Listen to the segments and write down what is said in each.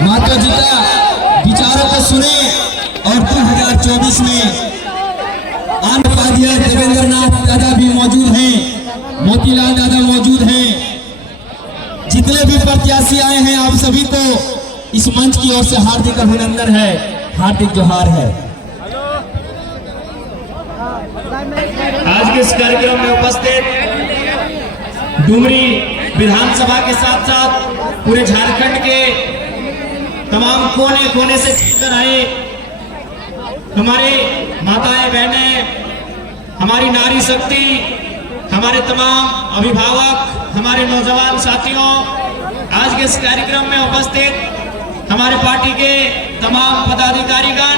माता जी का विचारों को सुने और 2024 में आने वाले देवेंद्र नाथ दादा भी मौजूद हैं, मोतीलाल दादा मौजूद हैं। जितने भी प्रत्याशी आए हैं आप सभी को इस मंच की ओर से हार्दिक अभिनंदन है, हार्दिक जोहार है। आज के इस कार्यक्रम में उपस्थित डुमरी विधानसभा के साथ साथ पूरे झारखंड के तमाम कोने कोने से चलकर आए हमारे माताएं बहनें, हमारी नारी शक्ति, हमारे तमाम अभिभावक, हमारे नौजवान साथियों, आज के इस कार्यक्रम में उपस्थित हमारे पार्टी के तमाम पदाधिकारीगण,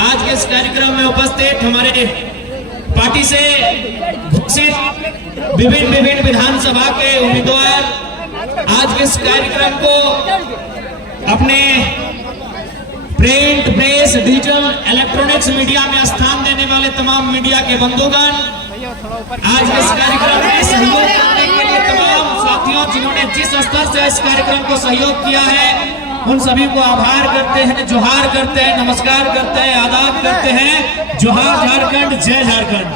आज के इस कार्यक्रम में उपस्थित हमारे पार्टी से घोषित विभिन्न विधानसभा के उम्मीदवार, आज के इस कार्यक्रम को अपने print, press, digital, electronics media में स्थान देने वाले तमाम मीडिया के बंधुगण, आज के इस कार्यक्रम में सहयोग करने के लिए तमाम साथियों जिन्होंने जिस स्तर से इस कार्यक्रम को सहयोग किया है, उन सभी को आभार करते हैं, जोहार करते हैं, नमस्कार करते हैं, आदाब करते हैं। जोहार झारखंड, जय झारखंड।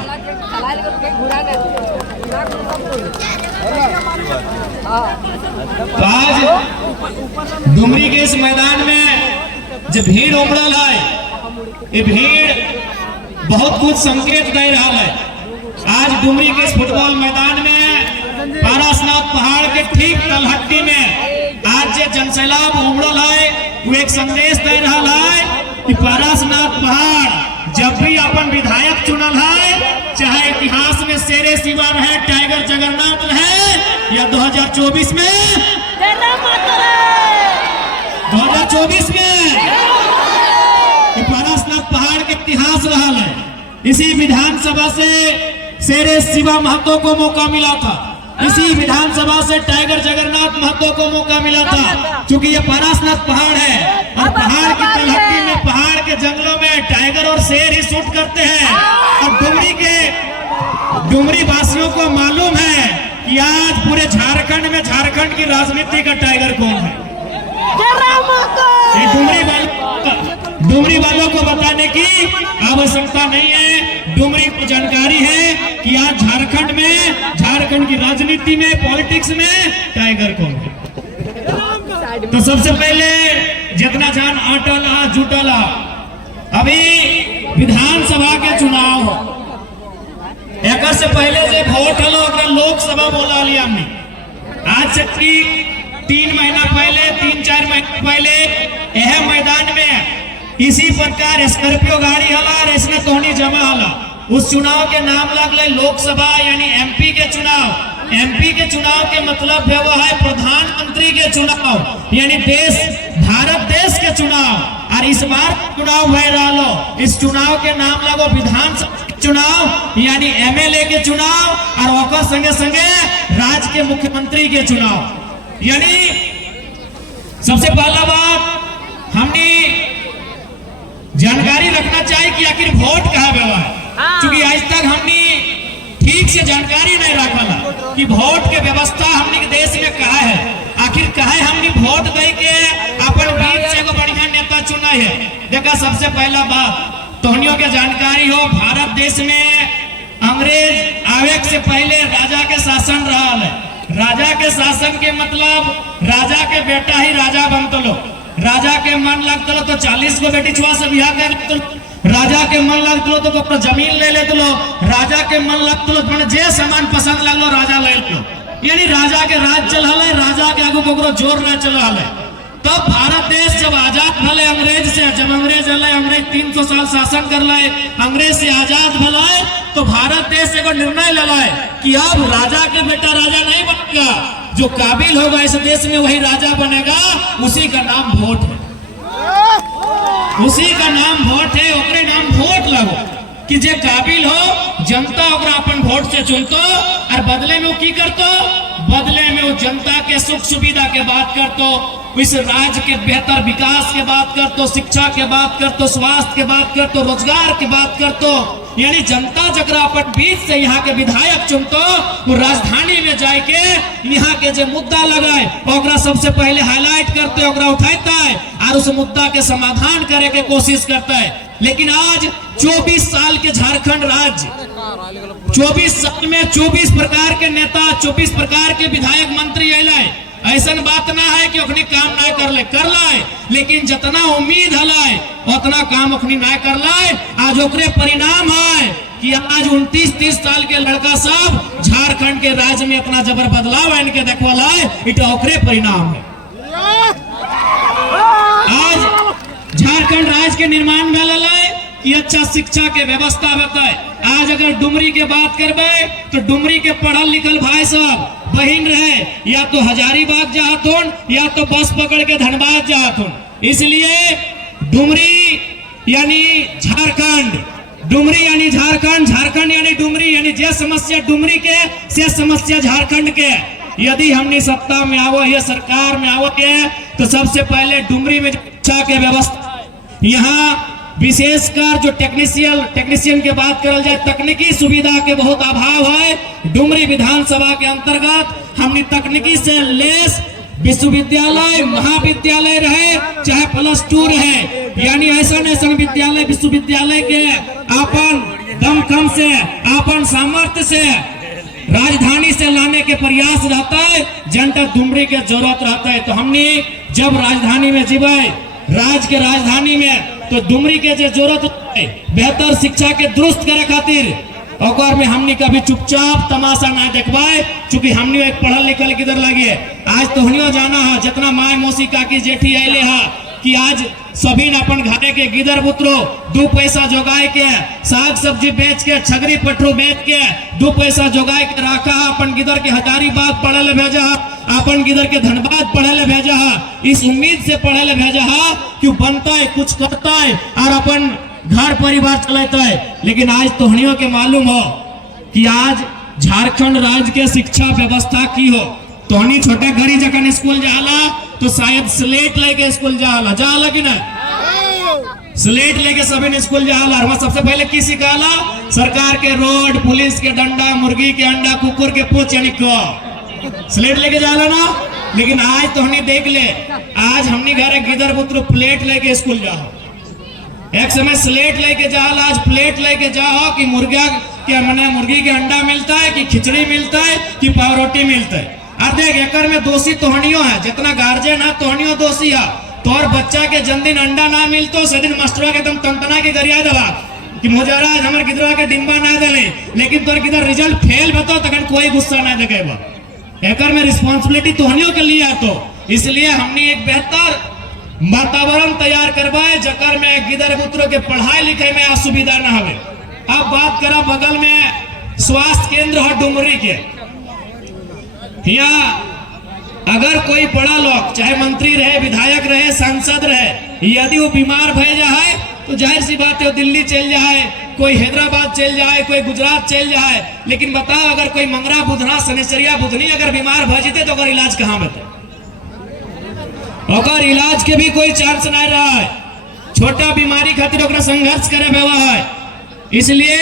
तो आज डुमरी के इस मैदान में जो भीड़ उमड़ल है, ये भीड़ बहुत कुछ संकेत दे रहा है। आज डुमरी के इस फुटबॉल मैदान में पारसनाथ पहाड़ के ठीक तलहटी में आज जो जनसैलाब उमड़ल है, वो एक संदेश दे रहा है कि पारसनाथ पहाड़ जब भी अपन विधायक चुनल है, चाहे इतिहास में शेरे शिवा रहे, टाइगर जगन्नाथ रहे, या 2024 में 2024 में पारसनाथ पहाड़ के इतिहास रहा है। इसी विधानसभा से शेरे शिवा महतो को मौका मिला था, इसी विधानसभा से टाइगर जगन्नाथ महतो को मौका मिला था। क्योंकि ये पारसनाथ पहाड़ है और पहाड़ की तलहटी में, पहाड़ के जंगलों में टाइगर और शेर ही शूट करते हैं। और डुमरी वासियों को मालूम है कि आज पूरे झारखंड में झारखंड की राजनीति का टाइगर कौन है। डुमरी वालों को बताने की आवश्यकता नहीं है, डुमरी को जानकारी है कि आज झारखंड में, झारखंड की राजनीति में, पॉलिटिक्स में टाइगर कौन है। तो सबसे पहले जितना जान आटला जुटला, अभी विधानसभा के चुनाव हो, एक से पहले जो वोट हलो लोकसभा बोला लिया हमने। आज से 3 महीना पहले, 3-4 महीना पहले यह मैदान में इसी प्रकार स्कॉर्पियो गाड़ी हला और इसने तोहनी जमा हला। उस चुनाव के नाम लगले लोकसभा यानी एमपी के चुनाव। एमपी के चुनाव के मतलब है वो है प्रधानमंत्री के चुनाव यानी देश, भारत देश के चुनाव। और इस बार चुनाव भय रहा, इस चुनाव के नाम लगो विधानसभा चुनाव यानी एमएलए के चुनाव और ओकर संगे संगे राज्य के मुख्यमंत्री के चुनाव। यानी सबसे पहला बात हमने जानकारी रखना चाहिए कि आखिर वोट कहाँ हुआ है, क्योंकि आज तक हमने ठीक से जानकारी नहीं रखा कि वोट के व्यवस्था हमने देश में कहा है, आखिर कहा हमने वोट दे के अपन बीच से बढ़िया नेता चुना है। देखा, सबसे पहला बात तोहनियों के जानकारी हो, भारत देश में अंग्रेज आवे से पहले राजा के शासन रहा है। राजा के शासन के मतलब राजा के बेटा ही राजा बनतो लो, राजा के मन लगता लो तो 40 को बेटी छुआ से बिहार कर लेते लो, राजा के मन लगता लो तो जमीन ले लेते लो, राजा के मन लगता लो तो जे सामान पसंद लगलो राजा ले लो। यानी राजा के राज चल है, राजा के आगू को जोर न चल है। तब भारत देश जब आजाद भले अंग्रेज से, जब अंग्रेज हले, अंग्रेज 300 साल शासन कर लाए, अंग्रेज से आजाद भलाए, तो भारत देश को निर्णय लाए कि अब राजा के बेटा राजा नहीं बनेगा, जो काबिल होगा इस देश में वही राजा बनेगा। उसी का नाम वोट है, उसी का नाम वोट है, ओकरे नाम वोट लगो कि जे काबिल हो, जनता ओकरा अपन वोट से चुनतो और बदले में वो की करतो, बदले में वो जनता के सुख सुविधा के बात करतो, इस राज्य के बेहतर विकास के बात कर तो, शिक्षा के बात कर तो, स्वास्थ्य के बात कर तो, रोजगार की बात कर तो, यानी जनता जकरा अपन बीच से यहाँ के विधायक चुनतो वो राजधानी में जाके यहाँ के जो मुद्दा लगाए ओकरा सबसे पहले हाईलाइट करते, ओकरा उठाता है और उस मुद्दा के समाधान करे के कोशिश करता है। लेकिन आज 24 साल के झारखंड राज्य, 24 साल में 24 प्रकार के नेता, 24 प्रकार के विधायक मंत्री अलाय। ऐसा बात ना है कि अखनी काम ना कर लाए, लेकिन जितना उम्मीद हलाय उतना काम अखनी ना कर लाए। आज ओकरे परिणाम है कि आज 29-30 साल के लड़का सब झारखंड के राज्य में अपना जबर बदलाव आन के देखवाला है, इटा ओकरे परिणाम है। आज झारखंड राज्य के निर्माण में है कि अच्छा शिक्षा के व्यवस्था बताए। आज अगर डुमरी के बात करबे तो डुमरी के पढ़ल लिखल भाई सब बहिन रहे या तो हजारीबाग जाहतुन या तो बस पकड़ के धनबाद जाहतुन। इसलिए डुमरी यानी झारखंड, डुमरी यानी झारखंड, झारखंड यानी डुमरी, यानी जे समस्या डुमरी के से समस्या झारखंड के। यदि हमने सत्ता में आवो या सरकार में आवो के तो सबसे पहले डुमरी में शिक्षा के व्यवस्था, यहाँ विशेषकर जो टेक्नीशियन के बात करल जाए, तकनीकी सुविधा के बहुत अभाव है। डुमरी विधानसभा के अंतर्गत हमने तकनीकी से लेस विश्वविद्यालय, महाविद्यालय रहे चाहे +2 रहे, यानी ऐसा विद्यालय विश्वविद्यालय के अपन दमखम से, अपन सामर्थ्य से राजधानी से लाने के प्रयास रहता है। जनता डुमरी के जरूरत रहता है। तो हमने जब राजधानी में जीवे, राज्य के राजधानी में, तो डुमरी के जो जरूरत है बेहतर शिक्षा के दुरुस्त करे खातिर और में हमने कभी चुपचाप तमाशा ना देखवाए, चूंकि हमने एक पढ़ल लिखल किधर लगे। आज तो हनियो जाना है जितना माय मौसी काकी जेठी अले है कि आज सभी ने अपन घरे के गिदर बुतरो 2 पैसा जोगाए के, साग सब्जी बेच के, छगरी पटरू बेच के 2 पैसा जोगाए के रखा, अपन गिदर के हजारीबाग पढ़े ले भेजा, अपन गिदर के धनबाद पढ़े ले भेजा, इस उम्मीद से पढ़े ले भेजा कि बनता है, कुछ करता है और अपन घर परिवार चलाता है। लेकिन आज तोहनियों के मालूम हो कि आज झारखंड राज्य के शिक्षा व्यवस्था की हो। तोहनी छोटे घड़ी जखन स्कूल जाला तो शायद स्लेट लेके स्कूल जाला कि ना, स्लेट लेके सभी ने स्कूल जाला। और सबसे पहले की सिखाला, सरकार के रोड, पुलिस के डंडा, मुर्गी के अंडा, कुकुर के पूछ, यानी को स्लेट लेके जाला ना। लेकिन आज तो हमने देख ले, आज हमने घर गिदर पुत्र प्लेट लेके स्कूल जाओ। एक समय स्लेट लेके जाओ, आज प्लेट लेके जाओ कि मुर्गा क्या मने मुर्गी के अंडा मिलता है, कि खिचड़ी मिलता है, कि पावरोटी मिलता है। और देख एकर में दोषी तोहनियो है, जितना गार्जियन है तोहनियो दोषी है। तोर बच्चा के जन दिन अंडा ना मिलतो से दिन मास्टरवा के तुम तंतना के गरिया दबा कि मुजरा हमर गिदरवा के डिम्बा ना देले, लेकिन तोर गिदर रिजल्ट फेल बतो तखन कोई गुस्सा ना देखेबा। एकर में रिस्पांसिबिलिटी तोहनियो के लिए है। तो इसलिए हमने एक बेहतर वातावरण तैयार करवाए जकर में गिदर पुत्रों के पढ़ाई लिखाई में असुविधा न हवे। अब बात करा बगल में स्वास्थ्य केंद्र है डुमरी के। यहाँ अगर कोई बड़ा लोग चाहे मंत्री रहे, विधायक रहे, सांसद रहे, यदि वो बीमार भय जाए तो जाहिर सी बात है वो दिल्ली चल जाए, कोई हैदराबाद चल जाए, कोई गुजरात चल जाए। लेकिन बताओ अगर कोई मंगरा बुधना शनिचरिया बुधनी अगर बीमार भय जेते तो अगर इलाज कहाँ बता, अगर इलाज के भी कोई चांस नहीं रहा है। छोटा बीमारी खातिर ओकरा संघर्ष करे बेवा है। इसलिए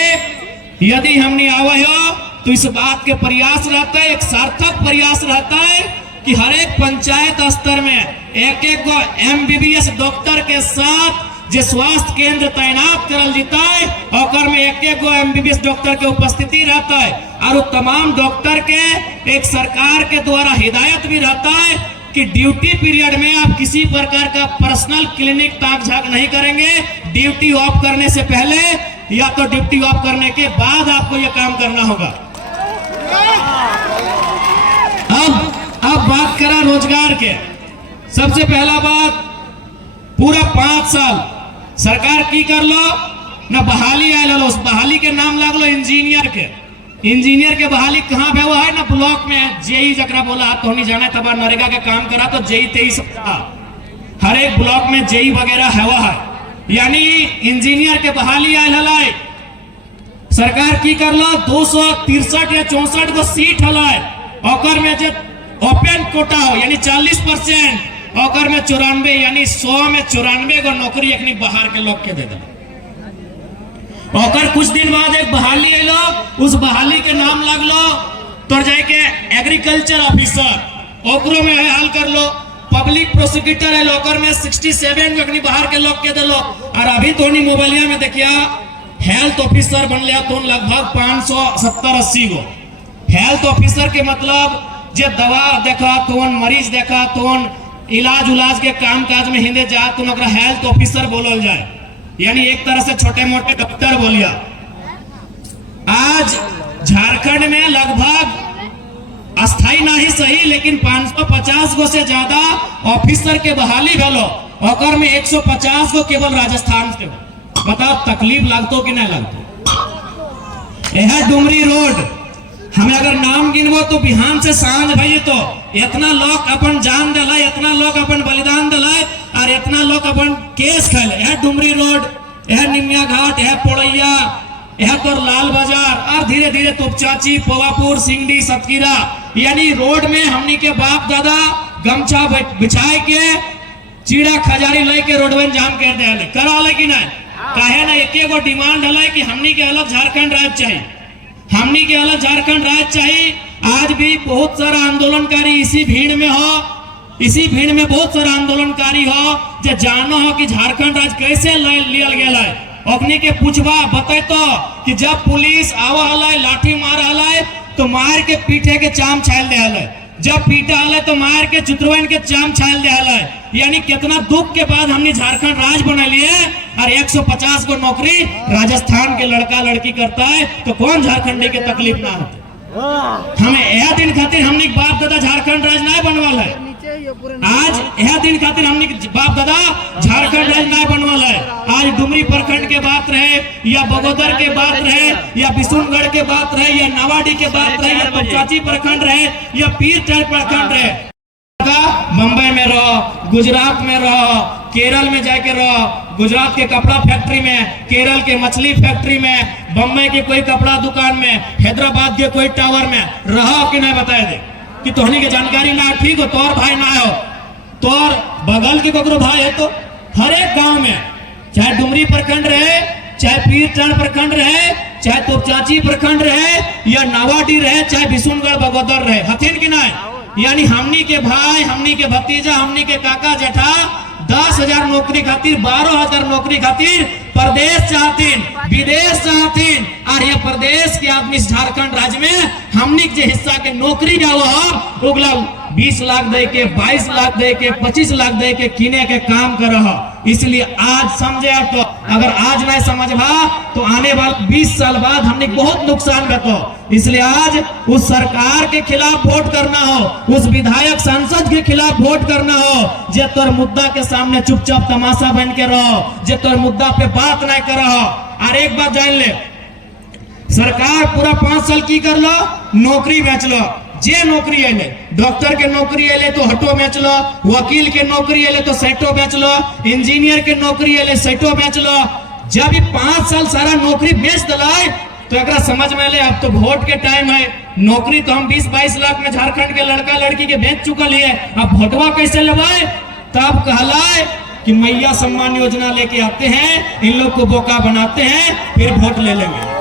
यदि हमने आवा हो तो इस बात के प्रयास रहता है, एक सार्थक प्रयास रहता है कि हर एक पंचायत स्तर में एक गो MBBS डॉक्टर के साथ जो स्वास्थ्य केंद्र तैनात करल जीता है और में एक गो MBBS डॉक्टर के उपस्थिति रहता है। और तमाम डॉक्टर के एक सरकार के द्वारा हिदायत भी रहता है कि ड्यूटी पीरियड में आप किसी प्रकार का पर्सनल क्लिनिक ताक झाक नहीं करेंगे। ड्यूटी ऑफ करने से पहले या तो ड्यूटी ऑफ करने के बाद आपको यह काम करना होगा। अब बात करा रोजगार के। सबसे पहला बात, पूरा 5 साल सरकार की कर लो ना बहाली आयल लो, उस बहाली के नाम लाग लो इंजीनियर के। इंजीनियर के बहाली कहाँ पे हुआ है ना, ब्लॉक में जेई जकरा बोला तो नहीं जाना तब नरेगा के काम करा तो जेई 23 हर एक ब्लॉक में जेई वगैरह हुआ है, यानी इंजीनियर के बहाली आयल हलाय। सरकार की कर लो 263 या 64 गो सीट हलाय, और में जो ओपन कोटा हो यानी 40% और में 94 यानी 100 में 94 को नौकरी एक बाहर के लोग के दे दे। और कुछ दिन बाद एक बहाली है लोग, उस बहाली के नाम लग लो तो जाके एग्रीकल्चर ऑफिसर ओकरो में है हाल कर लो, पब्लिक प्रोसिक्यूटर है लोकर में 67 को बाहर के लोग के दे लो। और अभी तो मोबाइलिया में देखिया हेल्थ ऑफिसर बन लिया तो लगभग 570-80 गो हेल्थ ऑफिसर के मतलब जे दवा देखा तो मरीज देखा तो इलाज उलाज के काम काज में हिंदे जा तो हेल्थ ऑफिसर बोलल जाए, यानी एक तरह से छोटे मोटे डॉक्टर बोलिया। आज झारखंड में लगभग अस्थाई ना ही सही लेकिन 550 गो से ज्यादा ऑफिसर के बहाली भेलो, और में 150 गो केवल राजस्थान से। बताओ तकलीफ लगतो कि नहीं लगतो। यह डुमरी रोड हमें अगर नाम गिनबो तो बिहान से सांझ भाई तो इतना लोग अपन जान दिला, इतना लोग अपन बलिदान दिला और इतना लोग अपन केस खेल। यह डुमरी रोड, यह निमिया घाट, यह पोड़ैया, यह तो लाल बाजार और धीरे धीरे तुपचाची, पोवापुर, सिंगडी, सतकीरा, यानी रोड में हमनी के बाप दादा गमछा बिछाए के चीड़ा खजारी ले के रोडवन जाम कर दे करा कि नहीं। काहे ना एक गो डिमांड है कि हमनी के अलग झारखंड राज्य चाहिए, हमनी के अलग झारखंड राज्य चाहिए। आज भी बहुत सारा आंदोलनकारी इसी भीड़ में हो, इसी भीड़ में बहुत सारा आंदोलनकारी हो जो जानो हो कि झारखंड राज्य कैसे लियल गया है। अपने के पूछबा बता तो कि जब पुलिस आवा हला लाठी मार हला तो मार के पीठे के चाम छाल दे हला, जब पीटा हला तो मार के चित्रवन के चाम छाल दे हला। यानी कितना दुख के बाद हमने झारखंड राज्य बना लिए और 150 को नौकरी राजस्थान के लड़का लड़की करता है तो कौन झारखंडी के तकलीफ ना होते। हमें यह दिन खातिर हमने बाप दादा झारखंड राज्य नहीं बनवाला है, आज यह दिन खातिर हमने बाप दादा झारखंड राज्य नहीं बनवाला है। आज डुमरी प्रखंड के बात रहे या बगोदर के बात रहे या बिशुनगढ़ के बात रहे या नवाडी के बात रहे या तुपचाची प्रखंड रहे या पीरटांड प्रखंड रहे, मुंबई में रहो, गुजरात में रहो, केरल में जाके रहो, गुजरात के कपड़ा फैक्ट्री में, केरल के मछली फैक्ट्री में, बम्बई के कोई कपड़ा दुकान में, हैदराबाद के कोई टावर में रहो कि नहीं बताए दे कि तोहनी के जानकारी ना ठीक हो, तोर भाई ना हो, तोर बगल के ककरो भाई है तो हर एक गांव में चाहे डुमरी प्रखंड रहे, चाहे पीरटांड प्रखंड रहे, चाहे तुपचाची प्रखंड रहे या नावाडी रहे, चाहे बिशुनगढ़ बगोदर रहे, हथिन कि नहीं। यानी हमनी के भाई, हमनी के भतीजा, हमनी के काका जेठा 10,000 नौकरी खातिर, 12,000 नौकरी खातिर प्रदेश चाहतीन, विदेश चाहतीन, और ये प्रदेश के आदमी झारखंड राज्य में हमनी के हिस्सा के नौकरी जाओ उगला 20 लाख दे के, 22 लाख दे के, 25 लाख दे के किने के काम कर रहा। इसलिए आज समझे आप तो, अगर आज नहीं समझबा तो आने वाले 20 साल बाद हमने बहुत नुकसान बतो। इसलिए आज उस सरकार के खिलाफ वोट करना हो, उस विधायक सांसद के खिलाफ वोट करना हो जे तोर मुद्दा के सामने चुपचाप तमाशा बन के रहो, जे तोर मुद्दा पे बात नहीं कर रहा। और एक बात जान ले, सरकार पूरा 5 साल की कर लो, नौकरी बेच लो, जे नौकरी अले, डॉक्टर के नौकरी अले तो हटो बेच लो, वकील के नौकरी अले तो सेटो बेच लो, इंजीनियर के नौकरी अले सेटो बेच लो। जब 5 साल सारा नौकरी बेच दिलाए तो एक समझ में ले अब तो वोट के टाइम है, नौकरी तो हम 20-22 लाख में झारखंड के लड़का लड़की के बेच चुकल है, अब वोटवा कैसे लेवाए। तब कहलाए कि मैया सम्मान योजना लेके आते हैं, इन लोग को बोका बनाते हैं, फिर वोट ले लेंगे।